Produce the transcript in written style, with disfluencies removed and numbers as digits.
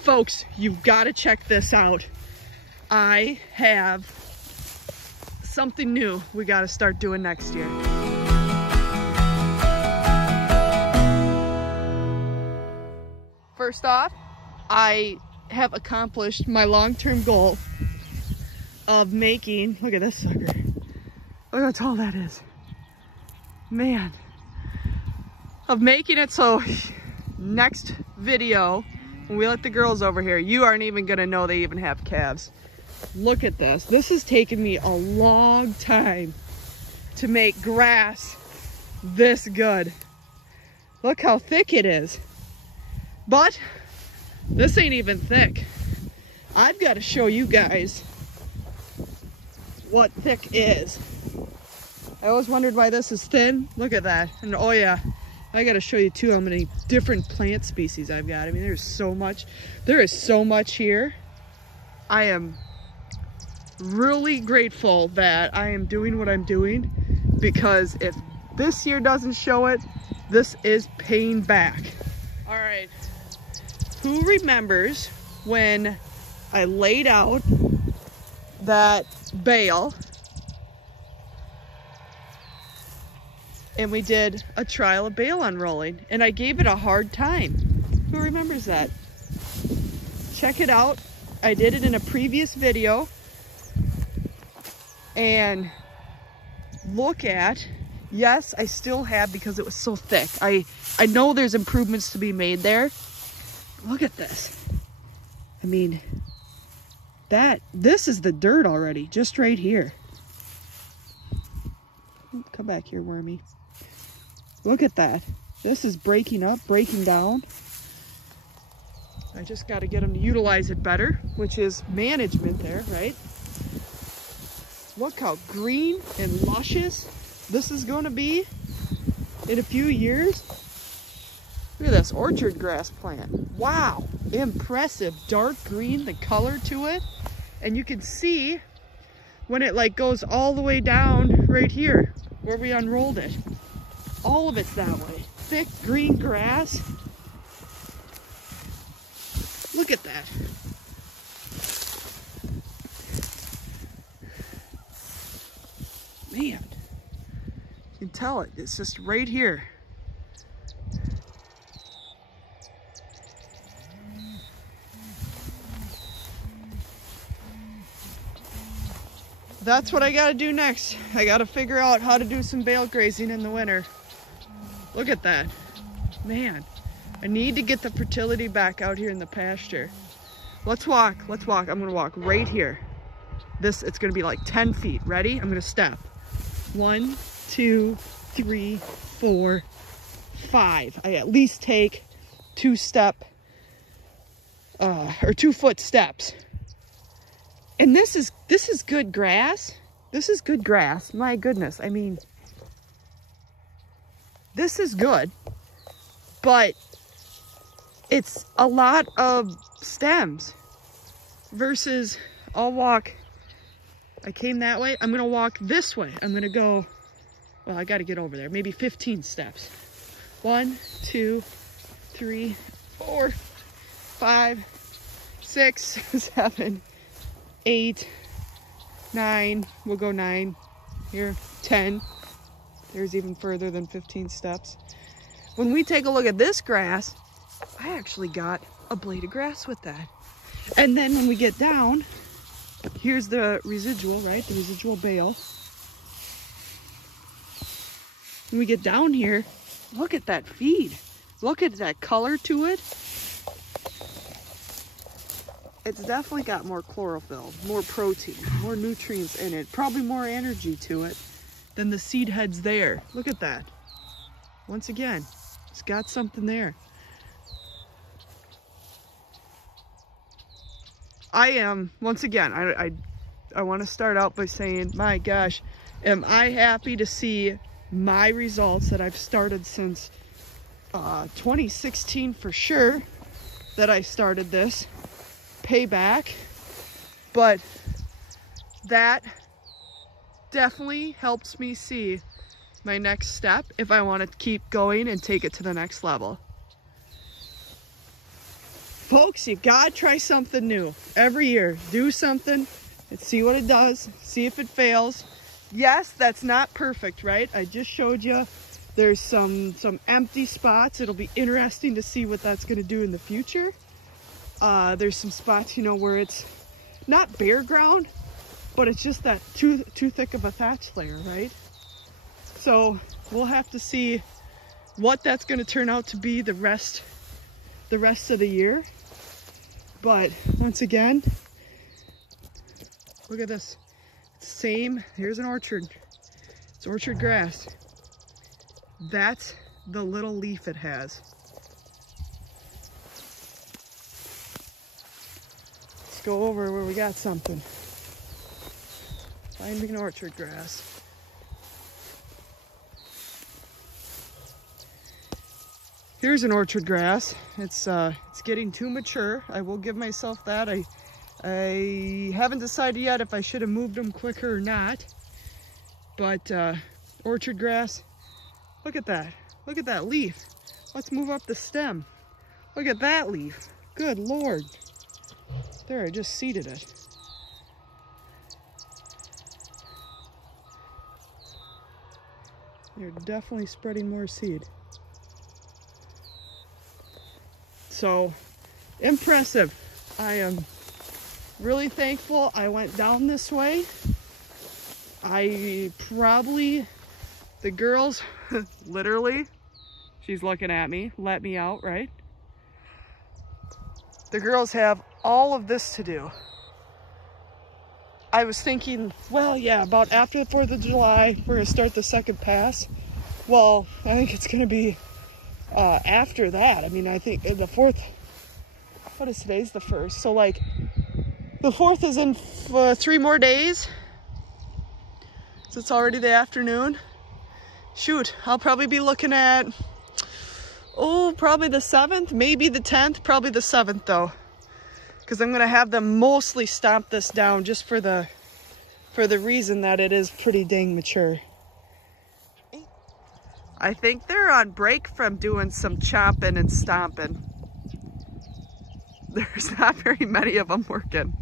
Folks, you've got to check this out. I have something new we got to start doing next year. First off, I have accomplished my long-term goal of making, look at this sucker. Look how tall that is. Man. Of making it so next video, when we let the girls over here, you aren't even gonna know they even have calves. Look at this. This has taken me a long time to make grass this good. Look how thick it is. But this ain't even thick. I've got to show you guys what thick is. I always wondered why this is thin. Look at that. And oh yeah, I got to show you too how many different plant species I've got. I mean, there's so much. There is so much here. I am really grateful that I am doing what I'm doing, because if this year doesn't show it, this is paying back. All right. Who remembers when I laid out that bale and we did a trial of bale unrolling and I gave it a hard time? Who remembers that? Check it out. I did it in a previous video, and look at, yes, I still have, because it was so thick. I know there's improvements to be made there. Look at this. I mean, this is the dirt already, just right here. Come back here, wormy. Look at that. This is breaking up, breaking down. I just got to get them to utilize it better, which is management there, right? Look how green and luscious this is going to be in a few years. Look at this orchard grass plant. Wow, impressive. Dark green, the color to it. And you can see when it like goes all the way down right here where we unrolled it. All of it's that way. Thick green grass. Look at that. Man, you can tell it. It's just right here. That's what I gotta do next. I gotta figure out how to do some bale grazing in the winter. Look at that. Man, I need to get the fertility back out here in the pasture. Let's walk, let's walk. I'm gonna walk right here. It's gonna be like 10 feet. Ready? I'm gonna step. 1, 2, 3, 4, 5. I at least take 2 foot steps. And this is good grass. This is good grass. My goodness. I mean, this is good, but it's a lot of stems versus I'll walk. I came that way. I'm going to walk this way. I'm going to go, well, I got to get over there. Maybe 15 steps. 1, 2, 3, 4, 5, 6, 7, 8, 9. We'll go 9 here. 10. There's even further than 15 steps. When we take a look at this grass, I actually got a blade of grass with that. And then when we get down, here's the residual, right? The residual bale. When we get down here, look at that feed. Look at that color to it. It's definitely got more chlorophyll, more protein, more nutrients in it, probably more energy to it than the seed heads there. Look at that. Once again, it's got something there. I am, once again, I want to start out by saying, my gosh, am I happy to see my results that I've started since 2016 for sure, that I started this pay back. But that definitely helps me see my next step if I want to keep going and take it to the next level. Folks, you gotta try something new every year. Do something and see what it does. See if it fails. Yes, that's not perfect, right? I just showed you there's some empty spots. It'll be interesting to see what that's gonna do in the future. There's some spots, you know, where it's not bare ground, but it's just that too thick of a thatch layer, right? So we'll have to see what that's gonna turn out to be the rest of the year. But once again, look at this. Same, here's an orchard. It's orchard grass. That's the little leaf it has. Let's go over where we got something. Finding orchard grass. Here's an orchard grass. It's getting too mature. I will give myself that. I haven't decided yet if I should have moved them quicker or not. But orchard grass, look at that. Look at that leaf. Let's move up the stem. Look at that leaf. Good Lord. There, I just seeded it. You're definitely spreading more seed. So impressive. I am really thankful I went down this way. The girls, literally, she's looking at me, let me out, right? The girls have all of this to do. I was thinking, well, yeah, about after the 4th of July, we're gonna start the second pass. Well, I think it's gonna be after that. I mean, I think the 4th, what is today's the 1st? So like the 4th is in 3 more days. So it's already the afternoon. Shoot, I'll probably be looking at, probably the 7th, maybe the 10th, probably the 7th though. Because I'm gonna have them mostly stomp this down just for the reason that it is pretty dang mature. I think they're on break from doing some chomping and stomping. There's not very many of them working.